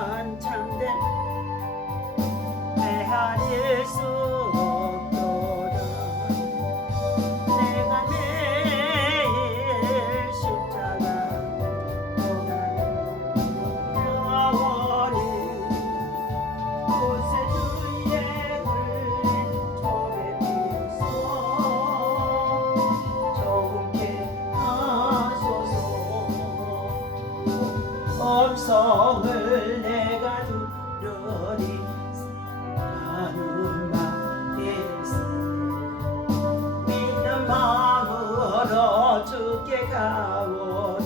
한창된 헤아릴 수 없도다. 내가 매일 십자가 떠나는 영원히 구세주의 흘린 좁에 비서 정케 하소서. 엄성을 내가 두려리 나는 말일세. 믿는 마음으로 주께 가오리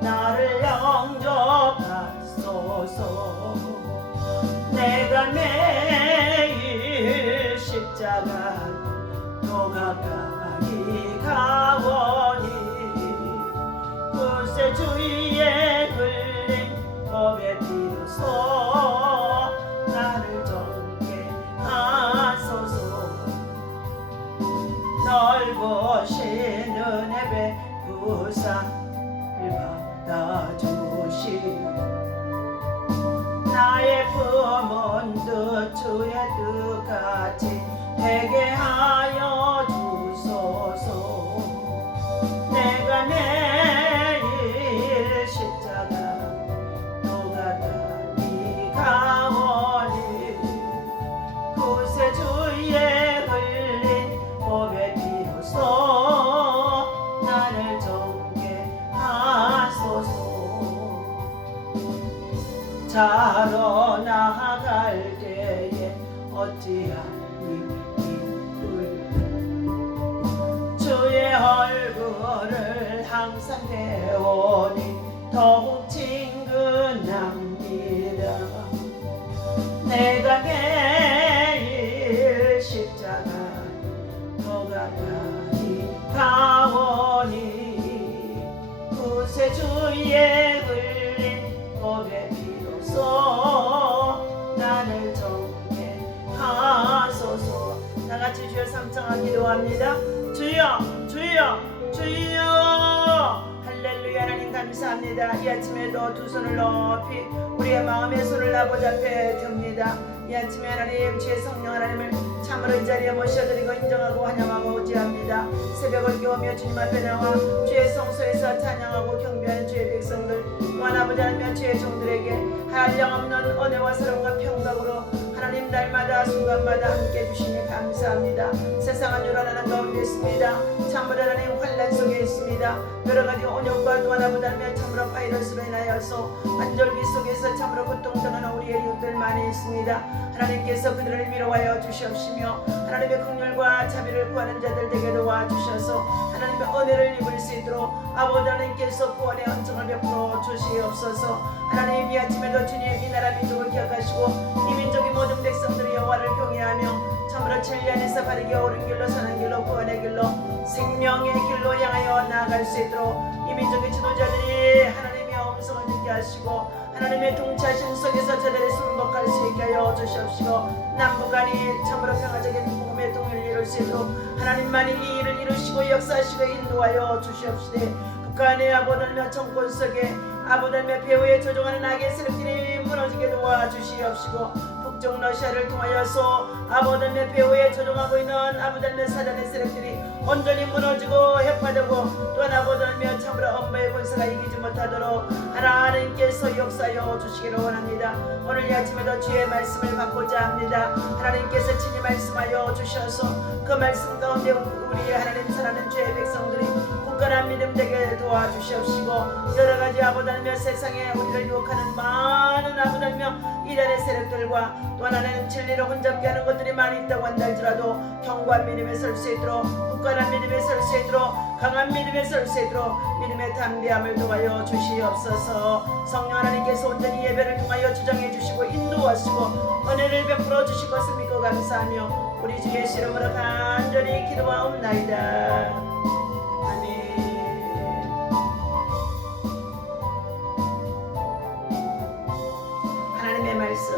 나를 영접하소서. 내가 매일 십자가 더 가까이 가오니 구세주의 흘린 법에 비로소 나를 정케 하소서. 넓으신 은혜 베푸사를 받아주시오. 나의 품은 뜻 주의 뜻같이 되게 하여 주소서. 내가 매일 십자가 또 가까이 가오니 구세주의 흘린 법에 비로소 나를 정케 하소서. 자러 나아갈 때에 어찌하니 주의 얼굴을 항상 배우니 더욱 친근합니다. 내가 매일 십자가 더 가까이 가오니 구세주의 흘린 법에 비로소 나를 정케 하소서. 다같이 주여 삼창하 기도합니다. 주여 주여 주여. 할렐루야. 하나님 감사합니다. 이 아침에도 두 손을 높이 우리의 마음의 손을 아버지 앞에 듭니다. 이 아침에 하나님 주의 성령 하나님을 참으로 이 자리에 모셔드리고 인정하고 환영하고 오지합니다. 새벽을 깨우며 주님 앞에 나와 주의 성소에서 찬양하고 경배하는 주의 백성들 또한 아버지 하나님 주의 종들에게 한량없는 은혜와 사랑과 평강으로 하나님 날마다 순간마다 함께 주시니 감사합니다. 세상은 요란한 가운데 있습니다. 참으로 하나님 환난 속에 있습니다. 여러가지 온역과 또한 아버지 하나님 참으로 바이러스로 인하여서 환절기 속에서 참으로 고통당하는 우리의 이웃들 많이 있습니다. 하나님께서 그들을 위로하여 주시옵시며 하나님의 긍휼과 자비를 구하는 자들 되게 도와주셔서 하나님의 은혜를 입을 수 있도록 아버지 하나님께서 구원의 은총을 베풀어 주시옵소서. 하나님 이 아침에도 주님 이 나라 민족을 기억하시고 이 민족의 모든 백성들이 여호와를 경외하며 참으로 진리 안에서 바르게 옳은 길로 사는 길로 구원의 길로 생명의 길로 향하여 나아갈 수 있도록 이 민족의 지도자들이 하나님의 음성을 듣게 하시고 하나님의 통치하심 속에서 저들의 순복할 수 있게 하여 주시옵시고 남북한이 참으로 평화적인 복음의 통일을 이룰 수 있도록 하나님만이 이 일을 이루시고 역사하시고 인도하여 주시옵시되 북한의 아버들며 정권 속에 아버들며 배후에 조종하는 악의 세력들이 무너지게 도와주시옵시고 북쪽 러시아를 통하여서 아버들며 배후에 조종하고 있는 아버들며 사단의 세력들이 온전히 무너지고 해파되고 또한 아버들며 참으로 엄마의 권세가 이기지 못하도록 하나님께서 역사하여 주시기를 원합니다. 오늘 이 아침에도 주의 말씀을 받고자 합니다. 하나님께서 친히 말씀하여 주셔서 그 말씀 가운데 우리 하나님 사랑하는 주의 백성들이 굳건한 믿음 되게 도와주시옵시고 여러가지 아버지며 세상에 우리를 유혹하는 많은 아버지며 이단의 세력들과 또 하나는 진리를 혼잡게 하는 것들이 많이 있다고 한달지라도 견고한 믿음에 설 수 있도록 굳건한 믿음에 설 수 있도록 강한 믿음에 설 수 있도록 믿음의 담대함을 도와여 주시옵소서. 성령 하나님께서 온전히 예배를 통하여 주장해 주시고 인도하시고 은혜를 베풀어 주실 것을 믿고 감사하며 우리 주 예수 이름으로 간절히 기도하옵나이다. 하나님의 말씀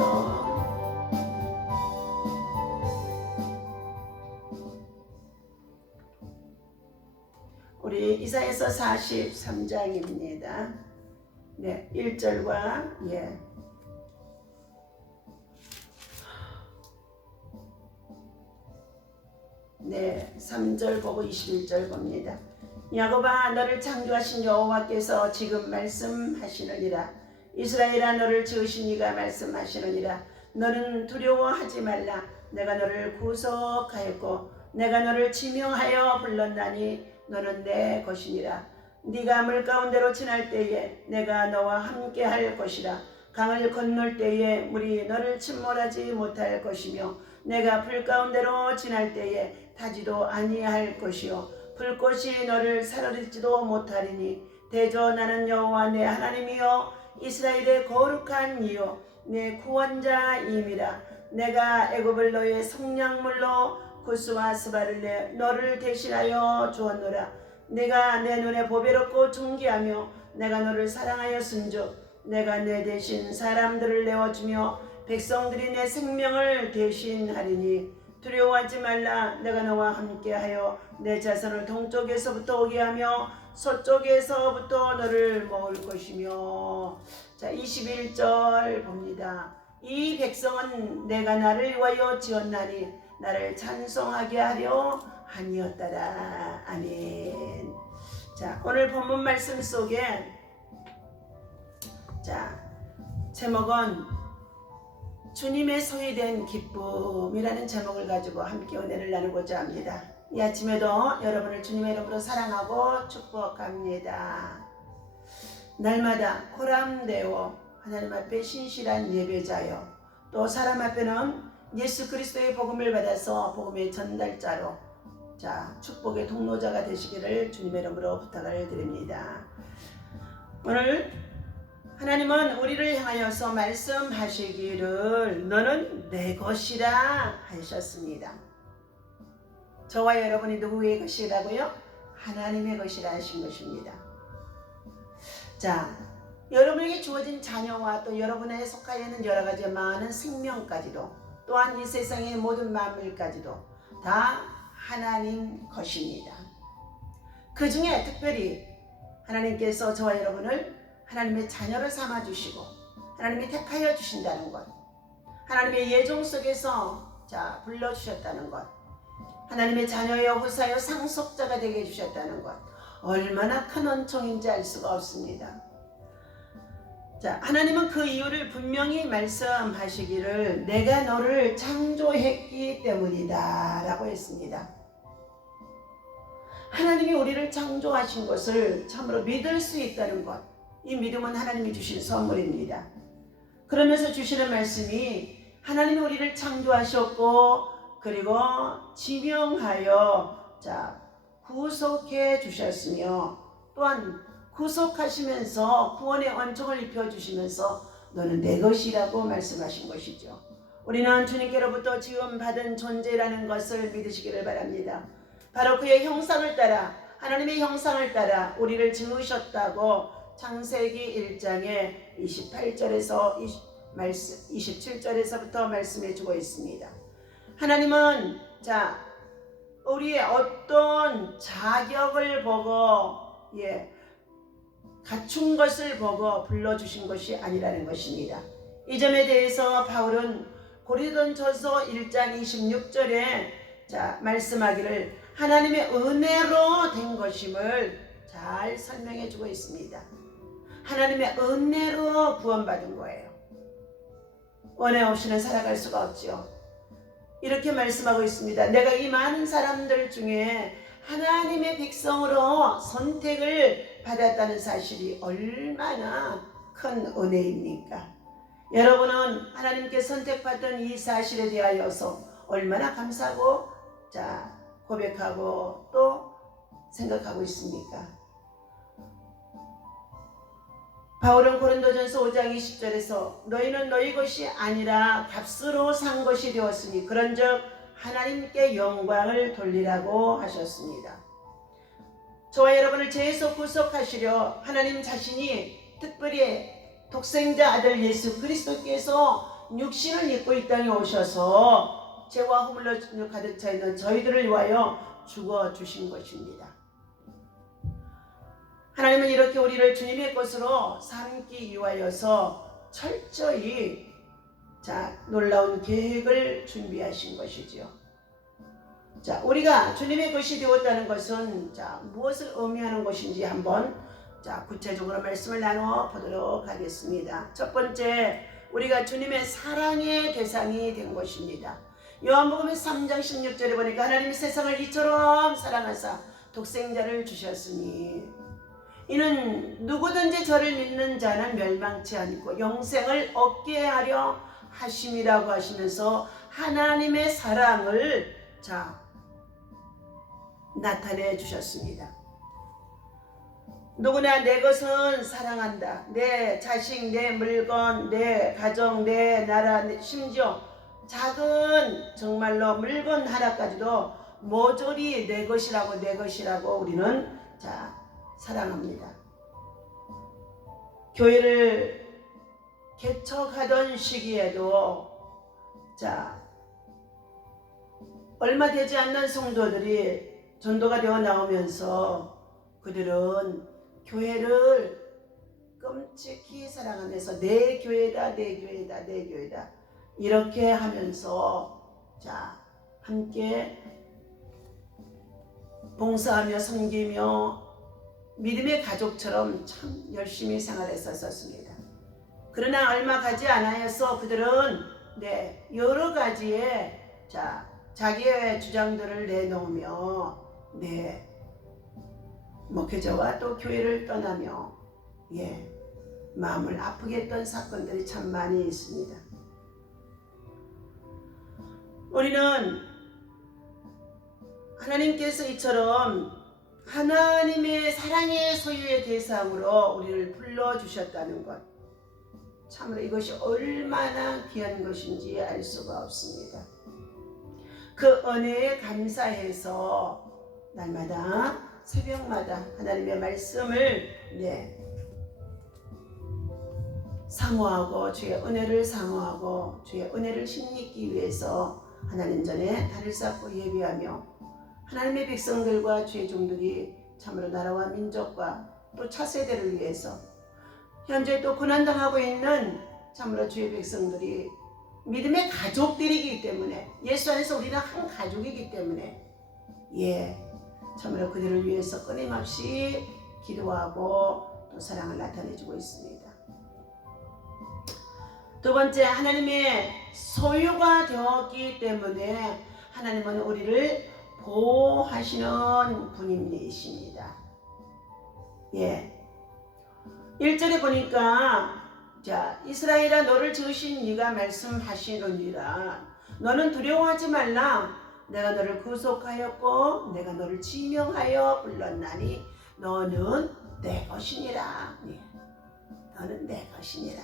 우리 이사야서 43장입니다. 네, 1절과 네, 3절 보고 21절 봅니다. 야곱아, 너를 창조하신 여호와께서 지금 말씀하시느니라. 이스라엘아, 너를 지으신 이가 말씀하시느니라. 너는 두려워하지 말라. 내가 너를 구속하였고 내가 너를 지명하여 불렀나니 너는 내 것이니라. 네가 물 가운데로 지날 때에 내가 너와 함께 할 것이라. 강을 건널 때에 물이 너를 침몰하지 못할 것이며 내가 불 가운데로 지날 때에 타지도 아니할 것이요 불꽃이 너를 사르지도 못하리니 대저 나는 여호와 내 하나님이요 이스라엘의 거룩한 이요 내 구원자임이라. 내가 애굽을 너의 성량물로 구스와 스바를 내 너를 대신하여 주었노라. 내가 내 눈에 보배롭고 존귀하며 내가 너를 사랑하였은즉 내가 내 대신 사람들을 내어주며 백성들이 내 생명을 대신하리니 두려워하지 말라. 내가 너와 함께하여 내 자손을 동쪽에서부터 오게 하며 서쪽에서부터 너를 모을 것이며. 자, 21절 봅니다. 이 백성은 내가 나를 위하여 지었나니 나를 찬송하게 하려 아니었더라. 아멘. 자, 오늘 본문 말씀 속에 자, 제목은 주님의 소유된 기쁨이라는 제목을 가지고 함께 은혜를 나누고자 합니다. 이 아침에도 여러분을 주님의 이름으로 사랑하고 축복합니다. 날마다 코람되어 하나님 앞에 신실한 예배자요, 또 사람 앞에는 예수 그리스도의 복음을 받아서 복음의 전달자로 자, 축복의 통로자가 되시기를 주님의 이름으로 부탁을 드립니다. 오늘 하나님은 우리를 향하여서 말씀하시기를 너는 내 것이라 하셨습니다. 저와 여러분이 누구의 것이라고요? 하나님의 것이라 하신 것입니다. 자, 여러분에게 주어진 자녀와 또 여러분에 속하여 있는 여러 가지 많은 생명까지도 또한 이 세상의 모든 만물까지도 다 하나님 것입니다. 그 중에 특별히 하나님께서 저와 여러분을 하나님의 자녀를 삼아주시고 하나님이 택하여 주신다는 것, 하나님의 예정 속에서 자 불러주셨다는 것, 하나님의 자녀여 후사여 상속자가 되게 해주셨다는 것, 얼마나 큰 은총인지 알 수가 없습니다. 자, 하나님은 그 이유를 분명히 말씀하시기를 내가 너를 창조했기 때문이다 라고 했습니다. 하나님이 우리를 창조하신 것을 참으로 믿을 수 있다는 것, 이 믿음은 하나님이 주신 선물입니다. 그러면서 주시는 말씀이 하나님이 우리를 창조하셨고 그리고 지명하여 자 구속해 주셨으며 또한 구속하시면서 구원의恩총을 입혀주시면서 너는 내 것이라고 말씀하신 것이죠. 우리는 주님께로부터 지음받은 존재라는 것을 믿으시기를 바랍니다. 바로 그의 형상을 따라 하나님의 형상을 따라 우리를 지으셨다고 창세기 1장의 28절에서 27절에서부터 말씀해 주고 있습니다. 하나님은 자 우리의 어떤 자격을 보고 갖춘 것을 보고 불러주신 것이 아니라는 것입니다. 이 점에 대해서 바울은 고린도전서 1장 26절에 자 말씀하기를 하나님의 은혜로 된 것임을 잘 설명해 주고 있습니다. 하나님의 은혜로 구원받은 거예요. 은혜 없이는 살아갈 수가 없죠. 이렇게 말씀하고 있습니다. 내가 이 많은 사람들 중에 하나님의 백성으로 선택을 받았다는 사실이 얼마나 큰 은혜입니까? 여러분은 하나님께 선택받은 이 사실에 대하여서 얼마나 감사하고 자 고백하고 또 생각하고 있습니까? 바울은 고린도전서 5장 20절에서 너희는 너희 것이 아니라 값으로 산 것이 되었으니 그런즉 하나님께 영광을 돌리라고 하셨습니다. 저와 여러분을 죄에서 구속하시려 하나님 자신이 특별히 독생자 아들 예수 그리스도께서 육신을 입고 이 땅에 오셔서 죄와 허물로 가득 차 있는 저희들을 위하여 죽어주신 것입니다. 하나님은 이렇게 우리를 주님의 것으로 삼기 위하여서 철저히 자 놀라운 계획을 준비하신 것이지요. 자, 우리가 주님의 것이 되었다는 것은 자, 무엇을 의미하는 것인지 한번 자, 구체적으로 말씀을 나누어 보도록 하겠습니다. 첫 번째, 우리가 주님의 사랑의 대상이 된 것입니다. 요한복음 3장 16절에 보니까 하나님이 세상을 이처럼 사랑하사 독생자를 주셨으니 이는 누구든지 저를 믿는 자는 멸망치 않고 영생을 얻게 하려 하심이라고 하시면서 하나님의 사랑을 자 나타내 주셨습니다. 누구나 내 것은 사랑한다. 내 자식, 내 물건, 내 가정, 내 나라, 심지어 작은 정말로 물건 하나까지도 모조리 내 것이라고 우리는 자 사랑합니다. 교회를 개척하던 시기에도 자 얼마 되지 않는 성도들이 전도가 되어 나오면서 그들은 교회를 끔찍히 사랑하면서 내 교회다 내 교회다 내 교회다 이렇게 하면서 자 함께 봉사하며 섬기며 믿음의 가족처럼 참 열심히 생활했었습니다. 그러나 얼마 가지 않아서 그들은 여러 가지의 자기의 주장들을 내놓으며 목회자와 또 교회를 떠나며 마음을 아프게 했던 사건들이 참 많이 있습니다. 우리는 하나님께서 이처럼 하나님의 사랑의 소유의 대상으로 우리를 불러주셨다는 것, 참으로 이것이 얼마나 귀한 것인지 알 수가 없습니다. 그 은혜에 감사해서 날마다 새벽마다 하나님의 말씀을 사모하고 주의 은혜를 사모하고 주의 은혜를 힘입기 위해서 하나님 전에 달을 쌓고 예비하며 하나님의 백성들과 주의 종들이 참으로 나라와 민족과 또 차세대를 위해서 현재 또 고난당하고 있는 참으로 주의 백성들이 믿음의 가족들이기 때문에 예수 안에서 우리는 한 가족이기 때문에 참으로 그들을 위해서 끊임없이 기도하고 또 사랑을 나타내주고 있습니다. 두 번째, 하나님의 소유가 되었기 때문에 하나님은 우리를 보호하시는 분이십니다. 1절에 보니까 이스라엘아 너를 지으신 네가 말씀하시느니라 너는 두려워하지 말라 내가 너를 구속하였고 내가 너를 지명하여 불렀나니 너는 내 것이니라. 너는 내 것이니라.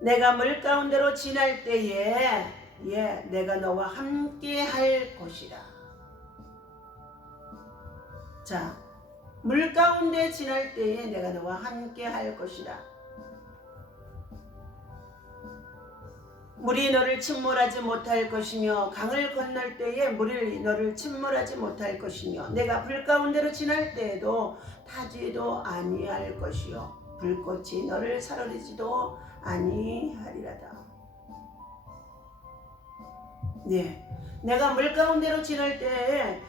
내가 물 가운데로 지날 때에 내가 너와 함께 할 것이라. 물 가운데 지날 때에 내가 너와 함께 할 것이라. 물이 너를 침몰하지 못할 것이며 강을 건널 때에 물이 너를 침몰하지 못할 것이며 내가 불 가운데로 지날 때에도 타지도 아니할 것이요 불꽃이 너를 사르르지도 아니하리라다. 내가 물 가운데로 지날 때에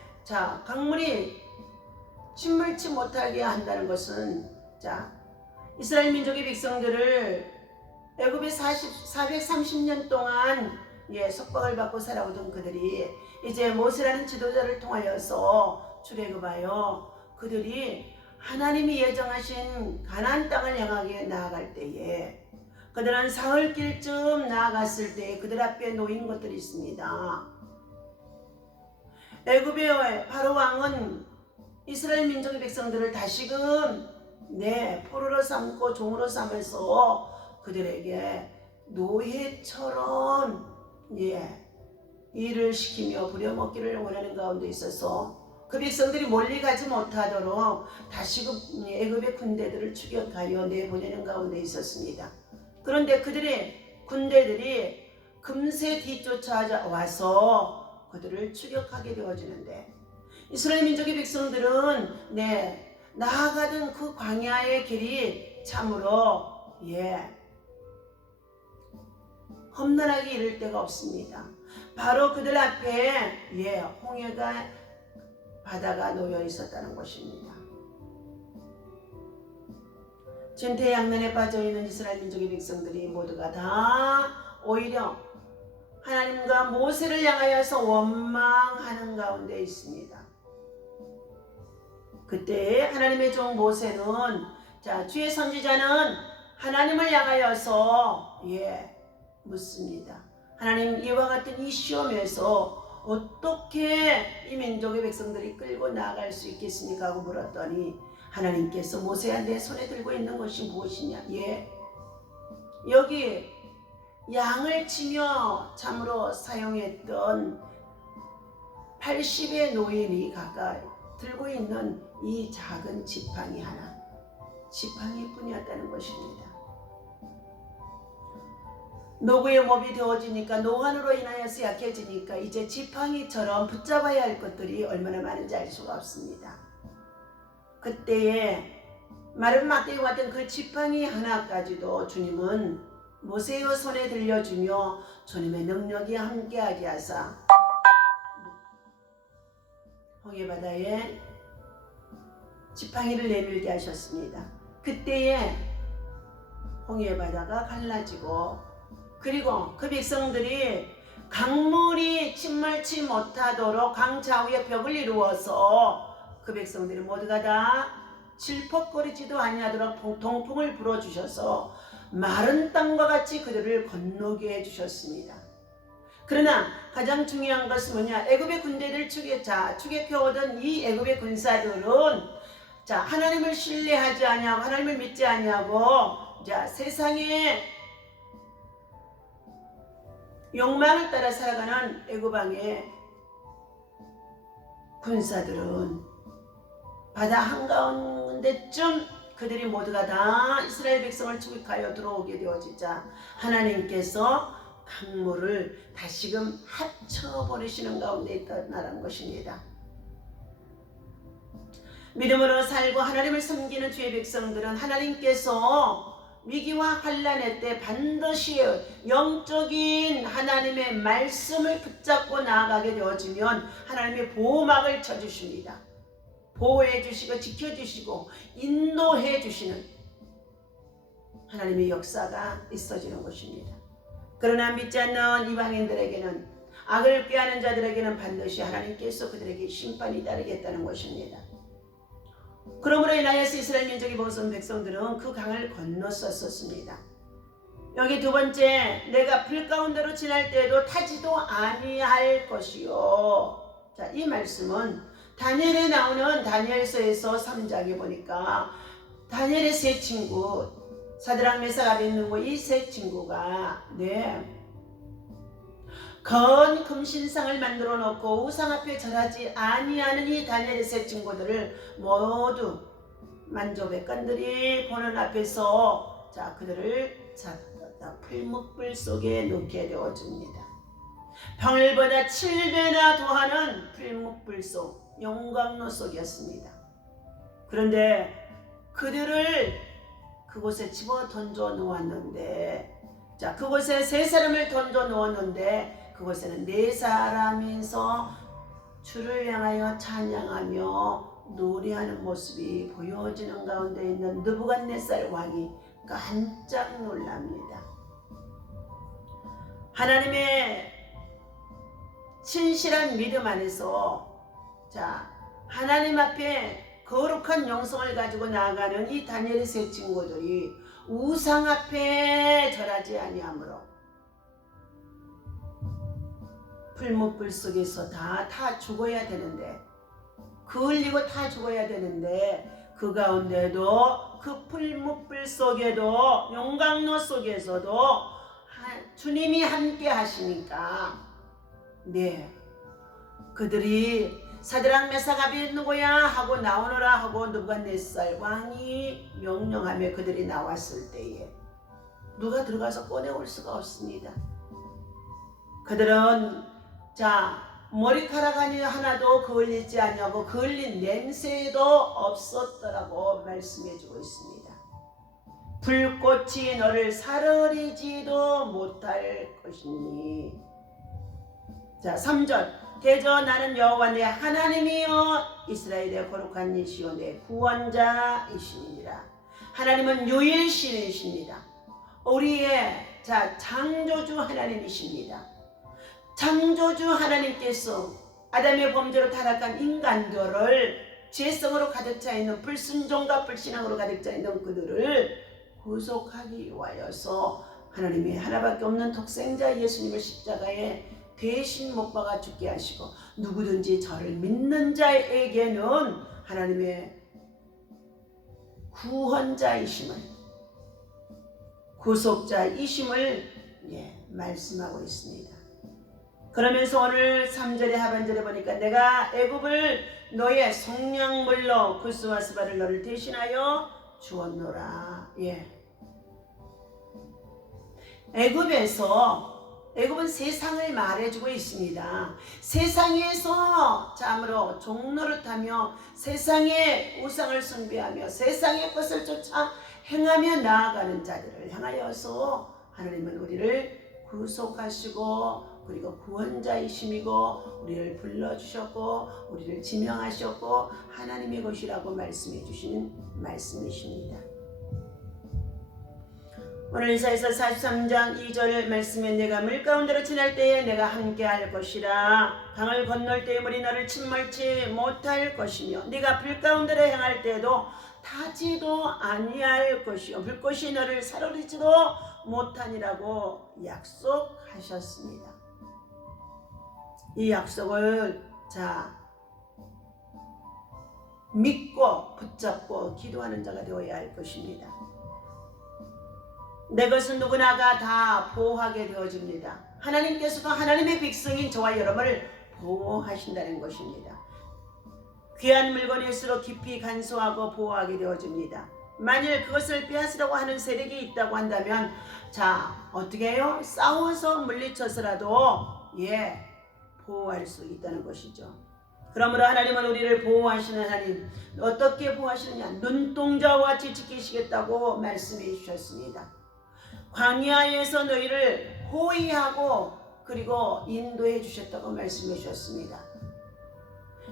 강물이 침몰치 못하게 한다는 것은 이스라엘 민족의 백성들을 애굽에 430년 동안 속박을 받고 살아오던 그들이 이제 모세라는 지도자를 통하여서 출애굽하여 그들이 하나님이 예정하신 가나안 땅을 향하게 나아갈 때에 그들은 사흘길쯤 나아갔을 때 그들 앞에 놓인 것들이 있습니다. 애굽의 바로 왕은 이스라엘 민족의 백성들을 다시금 포로로 삼고 종으로 삼아서 그들에게 노예처럼 일을 시키며 부려먹기를 원하는 가운데 있어서 그 백성들이 멀리 가지 못하도록 다시금 애굽의 군대들을 추격하여 내보내는 가운데 있었습니다. 그런데 그들의 군대들이 금세 뒤쫓아와서 그들을 추격하게 되어지는데 이스라엘 민족의 백성들은 나아가던 그 광야의 길이 참으로 험난하게 이를 데가 없습니다. 바로 그들 앞에 홍해가 바다가 놓여 있었다는 것입니다. 진퇴양난에 빠져있는 이스라엘 민족의 백성들이 모두가 다 오히려 하나님과 모세를 향하여서 원망하는 가운데 있습니다. 그때 하나님의 종 모세는 주의 선지자는 하나님을 향하여서 묻습니다. 하나님, 이와 같은 이 시험에서 어떻게 이 민족의 백성들이 끌고 나아갈 수 있겠습니까? 하고 물었더니 하나님께서 모세야, 내 손에 들고 있는 것이 무엇이냐? 여기 양을 치며 참으로 사용했던 80의 노인이 가까이 들고 있는 이 작은 지팡이 하나, 지팡이 뿐이었다는 것입니다. 노구의 몸이 되어지니까, 노환으로 인하여서 약해지니까 이제 지팡이처럼 붙잡아야 할 것들이 얼마나 많은지 알 수가 없습니다. 그때에 마른 막대기와 같은 그 지팡이 하나까지도 주님은 모세의 손에 들려주며 주님의 능력이 함께하게 하사 홍해바다에 지팡이를 내밀게 하셨습니다. 그때에 홍해바다가 갈라지고, 그리고 그 백성들이 강물이 침몰치 못하도록 강 좌우에 벽을 이루어서 그 백성들이 모두가 다 질퍽거리지도 아니하도록 동풍을 불어주셔서 마른 땅과 같이 그들을 건너게 해주셨습니다. 그러나 가장 중요한 것은 뭐냐? 애굽의 군대들 추격해오던 이 애굽의 군사들은 하나님을 신뢰하지 아니하고 하나님을 믿지 아니하고 세상의 욕망을 따라 살아가는 애굽 왕의 군사들은 바다 한가운데쯤 그들이 모두가 다 이스라엘 백성을 추격하여 들어오게 되어지자 하나님께서 강물을 다시금 합쳐버리시는 가운데 있다는 것입니다. 믿음으로 살고 하나님을 섬기는 주의 백성들은 하나님께서 위기와 환난의 때 반드시 영적인 하나님의 말씀을 붙잡고 나아가게 되어지면 하나님의 보호막을 쳐주십니다. 보호해 주시고 지켜주시고 인도해 주시는 하나님의 역사가 있어지는 것입니다. 그러나 믿지 않는 이방인들에게는, 악을 꾀하는 자들에게는 반드시 하나님께서 그들에게 심판이 따르겠다는 것입니다. 그러므로 인하여서 이스라엘 민족의 모든 백성들은 그 강을 건넜었습니다. 여기 두 번째, 내가 불 가운데로 지날 때에도 타지도 아니할 것이요. 이 말씀은 다니엘에 나오는 다니엘서에서 3장에 보니까 다니엘의 세 친구 사드락 메삭 아벳느고 이 세 친구가 건 금신상을 만들어 놓고 우상 앞에 절하지 아니하는 이 다니엘의 세 친구들을 모두 만조백관들이 보는 앞에서 그들을 풀무불 속에 넣게 되어줍니다. 평일보다 7배나 더하는 풀무불 속, 영광로 속이었습니다. 그런데 그들을 그곳에 집어 던져 놓았는데, 그곳에 세 사람을 던져 놓았는데 그곳에는 네 사람이서 주를 향하여 찬양하며 노래하는 모습이 보여지는 가운데 있는 느부갓네살 왕이 깜짝 놀랍니다. 하나님의 신실한 믿음 안에서 하나님 앞에 거룩한 영성을 가지고 나아가는 이 다니엘의 세 친구들이 우상 앞에 절하지 아니하므로 풀무불 속에서 다 죽어야 되는데, 그을리고 다 죽어야 되는데, 그 가운데도 그 풀무불 속에도 용광로 속에서도 주님이 함께 하시니까 그들이 사드락 메삭 아벳느고야 하고 나오너라 하고 느부갓네살 왕이 명령하며 그들이 나왔을 때에 누가 들어가서 꺼내올 수가 없습니다. 그들은 머리카락 하나도 그을리지 아니하고 그을린 냄새도 없었더라고 말씀해주고 있습니다. 불꽃이 너를 사르리지도 못할 것이니 자, 3절. 대저 나는 여호와 내 하나님이여 이스라엘의 거룩한 이시오 내 구원자이시니라. 하나님은 유일신이십니다. 우리의 창조주 하나님이십니다. 창조주 하나님께서 아담의 범죄로 타락한 인간들을 죄성으로 가득 차 있는 불순종과 불신앙으로 가득 차 있는 그들을 구속하기 위하여서 하나님이 하나밖에 없는 독생자 예수님을 십자가에 대신 못 박아 죽게 하시고 누구든지 저를 믿는 자에게는 하나님의 구원자이심을 구속자이심을 말씀하고 있습니다. 그러면서 오늘 3절의 하반절에 보니까 내가 애굽을 너의 속량물로 구스와 스바를 너를 대신하여 주었노라. 애굽은 세상을 말해주고 있습니다. 세상에서 참으로 종노릇하며 세상의 우상을 숭배하며 세상의 것을 쫓아 행하며 나아가는 자들을 향하여서 하나님은 우리를 구속하시고 그리고 구원자이심이고 우리를 불러주셨고 우리를 지명하셨고 하나님의 것이라고 말씀해 주시는 말씀이십니다. 오늘 이사야서 43장 2절 말씀에 내가 물 가운데로 지날 때에 내가 함께할 것이라 강을 건널 때에 물이 너를 침몰치 못할 것이며 네가 불 가운데로 행할 때에도 타지도 아니할 것이요 불꽃이 너를 사로리지도 못하니라고 약속하셨습니다. 이 약속을 믿고 붙잡고 기도하는 자가 되어야 할 것입니다. 내 것은 누구나가 다 보호하게 되어집니다. 하나님께서도 하나님의 백성인 저와 여러분을 보호하신다는 것입니다. 귀한 물건일수록 깊이 간수하고 보호하게 되어집니다. 만일 그것을 빼앗으려고 하는 세력이 있다고 한다면 어떻게 해요? 싸워서 물리쳐서라도 보호할 수 있다는 것이죠. 그러므로 하나님은 우리를 보호하시는 하나님, 어떻게 보호하시느냐? 눈동자와 같이 지키시겠다고 말씀해 주셨습니다. 광야에서 너희를 호위하고 그리고 인도해 주셨다고 말씀해 주셨습니다.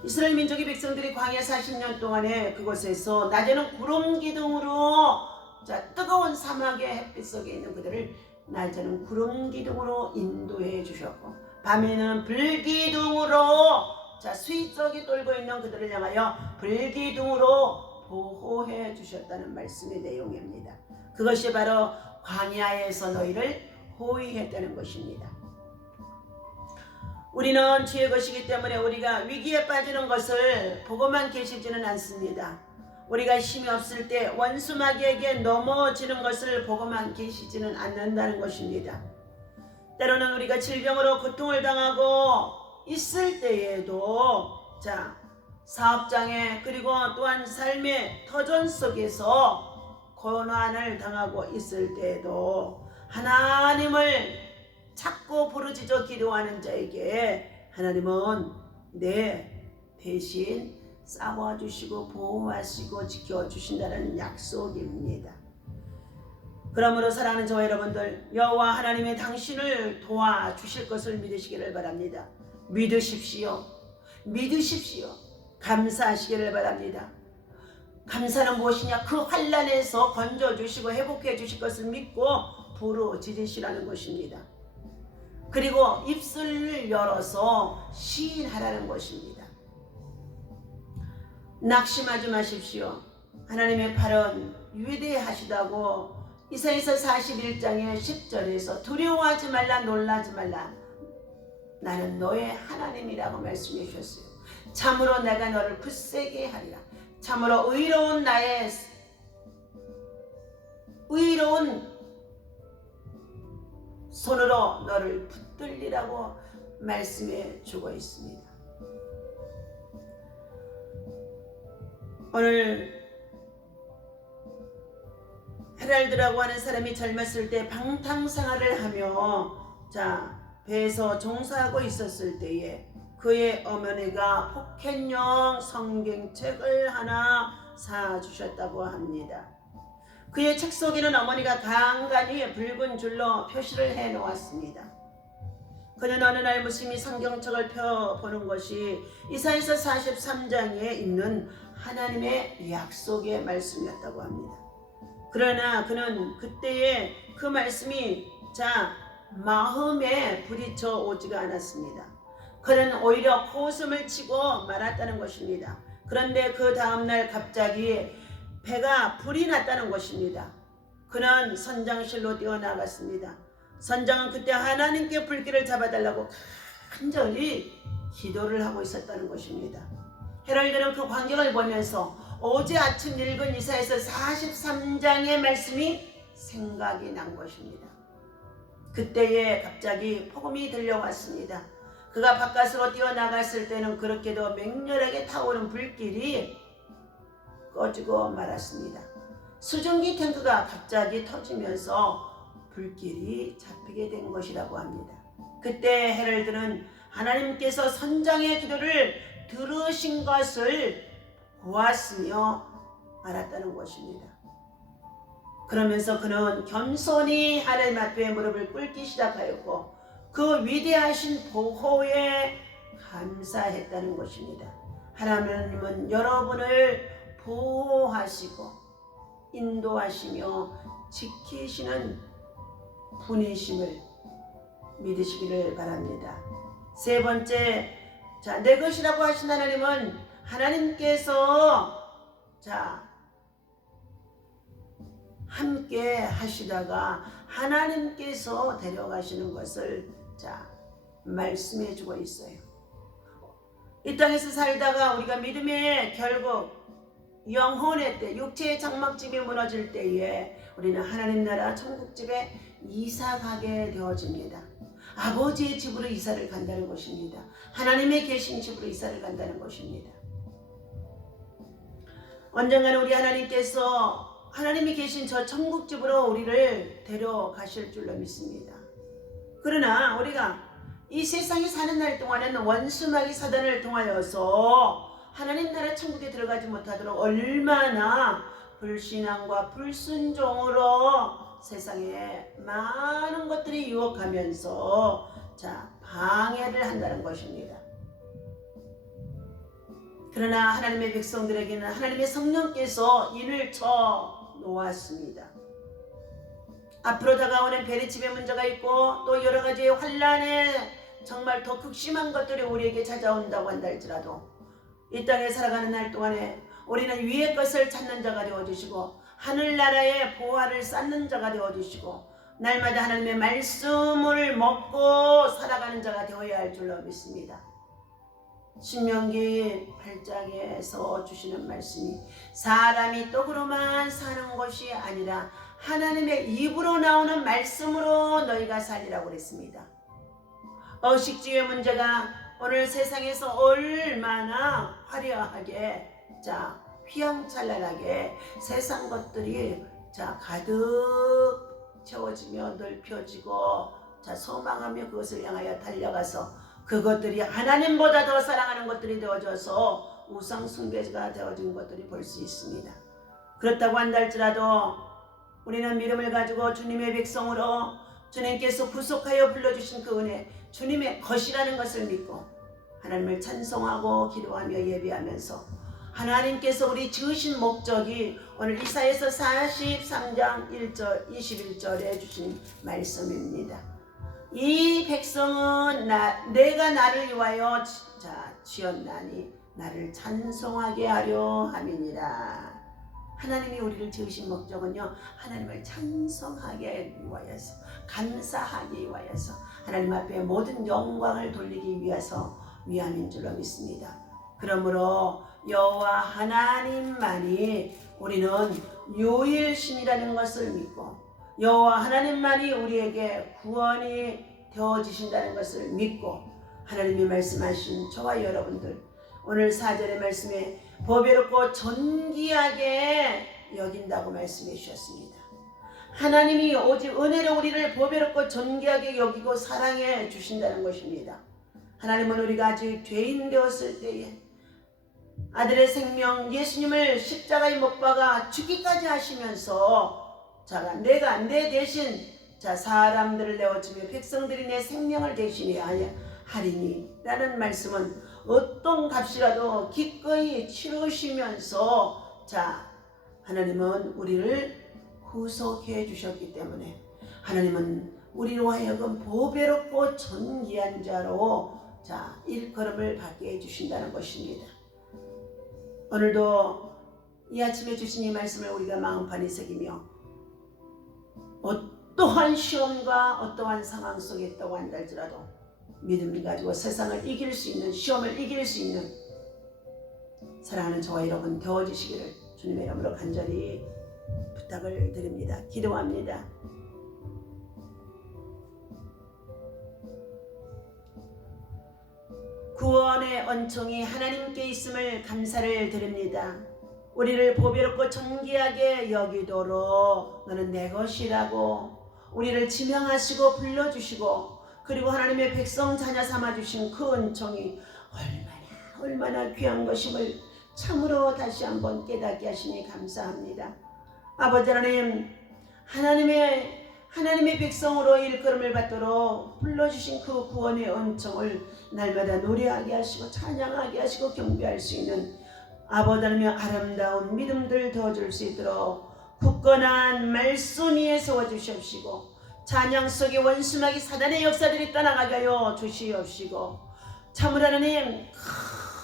이스라엘 민족의 백성들이 광야 40년 동안에 그곳에서 낮에는 구름 기둥으로 뜨거운 사막의 햇빛 속에 있는 그들을 낮에는 구름 기둥으로 인도해 주셨고 밤에는 불기둥으로 수위 쪽에 돌고 있는 그들을 향하여 불기둥으로 보호해 주셨다는 말씀의 내용입니다. 그것이 바로 광야에서 너희를 호위했다는 것입니다. 우리는 주의 것이기 때문에 우리가 위기에 빠지는 것을 보고만 계시지는 않습니다. 우리가 힘이 없을 때 원수 마귀에게 넘어지는 것을 보고만 계시지는 않는다는 것입니다. 때로는 우리가 질병으로 고통을 당하고 있을 때에도 사업장에 그리고 또한 삶의 터전 속에서 고난을 당하고 있을 때에도 하나님을 찾고 부르짖어 기도하는 자에게 하나님은 대신 싸워주시고 보호하시고 지켜주신다는 약속입니다. 그러므로 사랑하는 저와 여러분들, 여호와 하나님의 당신을 도와주실 것을 믿으시기를 바랍니다. 믿으십시오. 감사하시기를 바랍니다. 감사는 무엇이냐? 그 환난에서 건져주시고 회복해 주실 것을 믿고 부르짖으시라는 것입니다. 그리고 입술을 열어서 시인하라는 것입니다. 낙심하지 마십시오. 하나님의 팔은 위대하시다고 이사야서 41장의 10절에서 두려워하지 말라 놀라지 말라 나는 너의 하나님이라고 말씀해 주셨어요. 참으로 내가 너를 굳세게 하리라. 참으로 의로운 나의 의로운 손으로 너를 붙들리라고 말씀해 주고 있습니다. 오늘 헤랄드라고 하는 사람이 젊었을 때 방탕생활을 하며 배에서 종사하고 있었을 때에 그의 어머니가 포켓용 성경책을 하나 사주셨다고 합니다. 그의 책 속에는 어머니가 간간히 붉은 줄로 표시를 해 놓았습니다. 그는 어느 날 무심히 성경책을 펴보는 것이 이사야서 43장에 있는 하나님의 약속의 말씀이었다고 합니다. 그러나 그는 그때의 그 말씀이 마음에 부딪혀 오지가 않았습니다. 그는 오히려 코웃음을 치고 말았다는 것입니다. 그런데 그 다음날 갑자기 배가 불이 났다는 것입니다. 그는 선장실로 뛰어나갔습니다. 선장은 그때 하나님께 불길을 잡아달라고 간절히 기도를 하고 있었다는 것입니다. 헤럴드는 그 광경을 보면서 어제 아침 읽은 이사야서 43장의 말씀이 생각이 난 것입니다. 그때에 갑자기 폭음이 들려왔습니다. 그가 바깥으로 뛰어나갔을 때는 그렇게도 맹렬하게 타오른 불길이 꺼지고 말았습니다. 수증기 탱크가 갑자기 터지면서 불길이 잡히게 된 것이라고 합니다. 그때 헤럴드는 하나님께서 선장의 기도를 들으신 것을 보았으며 알았다는 것입니다. 그러면서 그는 겸손히 하나님 앞에 무릎을 꿇기 시작하였고 그 위대하신 보호에 감사했다는 것입니다. 하나님은 여러분을 보호하시고 인도하시며 지키시는 분이심을 믿으시기를 바랍니다. 세 번째, 내 것이라고 하신 하나님은 하나님께서 함께 하시다가 하나님께서 데려가시는 것을 말씀해 주고 있어요. 이 땅에서 살다가 우리가 믿음의 결국 영혼의 때, 육체의 장막집이 무너질 때에 우리는 하나님 나라 천국집에 이사 가게 되어집니다. 아버지의 집으로 이사를 간다는 것입니다. 하나님의 계신 집으로 이사를 간다는 것입니다. 언젠가는 우리 하나님께서 하나님이 계신 저 천국집으로 우리를 데려가실 줄로 믿습니다. 그러나 우리가 이 세상에 사는 날 동안에는 원수마귀 사단을 통하여서 하나님 나라 천국에 들어가지 못하도록 얼마나 불신앙과 불순종으로 세상에 많은 것들이 유혹하면서 방해를 한다는 것입니다. 그러나 하나님의 백성들에게는 하나님의 성령께서 인을 쳐 놓았습니다. 앞으로 다가오는 베레집의 문제가 있고 또 여러 가지의 환난에 정말 더 극심한 것들이 우리에게 찾아온다고 한다 할지라도 이 땅에 살아가는 날 동안에 우리는 위의 것을 찾는 자가 되어주시고 하늘나라의 보화를 쌓는 자가 되어주시고 날마다 하나님의 말씀을 먹고 살아가는 자가 되어야 할 줄로 믿습니다. 신명기 8장에서 주시는 말씀이 사람이 떡으로만 사는 것이 아니라 하나님의 입으로 나오는 말씀으로 너희가 살리라고 그랬습니다. 의식주의 문제가 오늘 세상에서 얼마나 화려하게 휘황찬란하게 세상 것들이 가득 채워지며 넓혀지고 소망하며 그것을 향하여 달려가서 그것들이 하나님보다 더 사랑하는 것들이 되어져서 우상 숭배가 되어진 것들이 볼 수 있습니다. 그렇다고 한다 할지라도 우리는 믿음을 가지고 주님의 백성으로 주님께서 구속하여 불러주신 그 은혜 주님의 것이라는 것을 믿고 하나님을 찬송하고 기도하며 예배하면서 하나님께서 우리 지으신 목적이 오늘 이사야서 43장 1절 21절에 주신 말씀입니다. 이 백성은 내가 나를 위하여 지었나니 나를 찬송하게 하려 함이니라. 하나님이 우리를 지으신 목적은요, 하나님을 찬송하게 위하여서, 감사하기 위하여서, 하나님 앞에 모든 영광을 돌리기 위함인 줄로 믿습니다. 그러므로 여호와 하나님만이 우리는 유일신이라는 것을 믿고 여호와 하나님만이 우리에게 구원이 되어지신다는 것을 믿고 하나님이 말씀하신 저와 여러분들 오늘 4절의 말씀에 보배롭고 존귀하게 여긴다고 말씀해 주셨습니다. 하나님이 오직 은혜로 우리를 보배롭고 존귀하게 여기고 사랑해 주신다는 것입니다. 하나님은 우리가 아직 죄인 되었을 때에 아들의 생명 예수님을 십자가에 못 박아 죽기까지 하시면서 내가 내 대신 자, 사람들을 내어주며 백성들이 내 생명을 대신해 하리니 라는 말씀은 어떤 값이라도 기꺼이 치르시면서 자, 하나님은 우리를 구속해 주셨기 때문에 하나님은 우리로 하여금 보배롭고 존귀한 자로 자, 일컬음을 받게 해주신다는 것입니다. 오늘도 이 아침에 주신 이 말씀을 우리가 마음판에 새기며 어떠한 시험과 어떠한 상황 속에 있다고 한다 할지라도 믿음을 가지고 세상을 이길 수 있는, 시험을 이길 수 있는 사랑하는 저와 여러분 되어주시기를 주님의 이름으로 간절히 부탁을 드립니다. 기도합니다. 구원의恩寵이 하나님께 있음을 감사를 드립니다. 우리를 보배롭고 존귀하게 여기도록 너는 내 것이라고 우리를 지명하시고 불러주시고 그리고 하나님의 백성 자녀 삼아주신 그 은총이 얼마나 귀한 것임을 참으로 다시 한번 깨닫게 하시니 감사합니다. 아버지 하나님, 하나님의 백성으로 일컬음을 받도록 불러주신 그 구원의 은총을 날마다 노래하게 하시고 찬양하게 하시고 경배할 수 있는 아버지 하나님의 아름다운 믿음들 도와줄 수 있도록 굳건한 말씀 위에 세워주시옵시고 찬양 속에 원수마귀 사단의 역사들이 떠나가게 하여 주시옵시고 참으로 하나님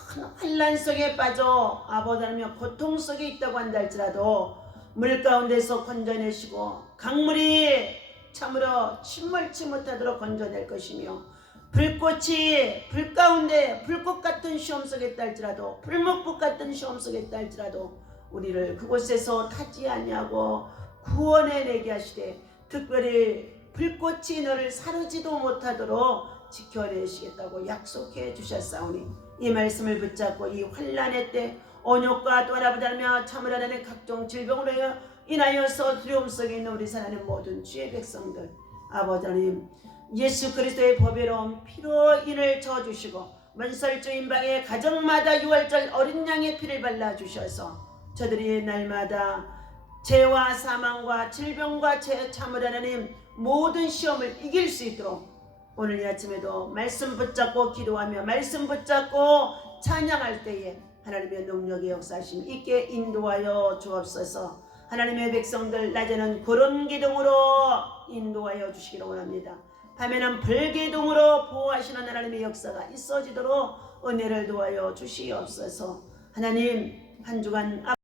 큰 환난 속에 빠져 아버지 하나님 고통 속에 있다고 한다 할지라도 물 가운데서 건져내시고 강물이 참으로 침몰치 못하도록 건져낼 것이며 불꽃이 불 가운데 불꽃 같은 시험 속에 있다 할지라도 불목불 같은 시험 속에 있다 할지라도 우리를 그곳에서 타지 아니하고 구원해내게 하시되 특별히 불꽃이 너를 사르지도 못하도록 지켜내시겠다고 약속해 주셨사오니 이 말씀을 붙잡고 이 환난의 때 온욕과 또 아버지하며 참으로 하나님 각종 질병으로 인하여서 두려움 속에 있는 우리 사랑하는 모든 주의 백성들 아버지 하나님 예수 그리스도의 보배로운 피로 인을 저어주시고 문설주 인방의 가정마다 유월절 어린 양의 피를 발라주셔서 저들이 날마다 죄와 사망과 질병과 참으로 하나님 모든 시험을 이길 수 있도록 오늘 이 아침에도 말씀 붙잡고 기도하며 말씀 붙잡고 찬양할 때에 하나님의 능력의 역사심 있게 인도하여 주옵소서. 하나님의 백성들 낮에는 그런 기둥으로 인도하여 주시기를 원합니다. 밤에는 불기둥으로 보호하시는 하나님의 역사가 있어지도록 은혜를 도와여 주시옵소서. 하나님 한 주간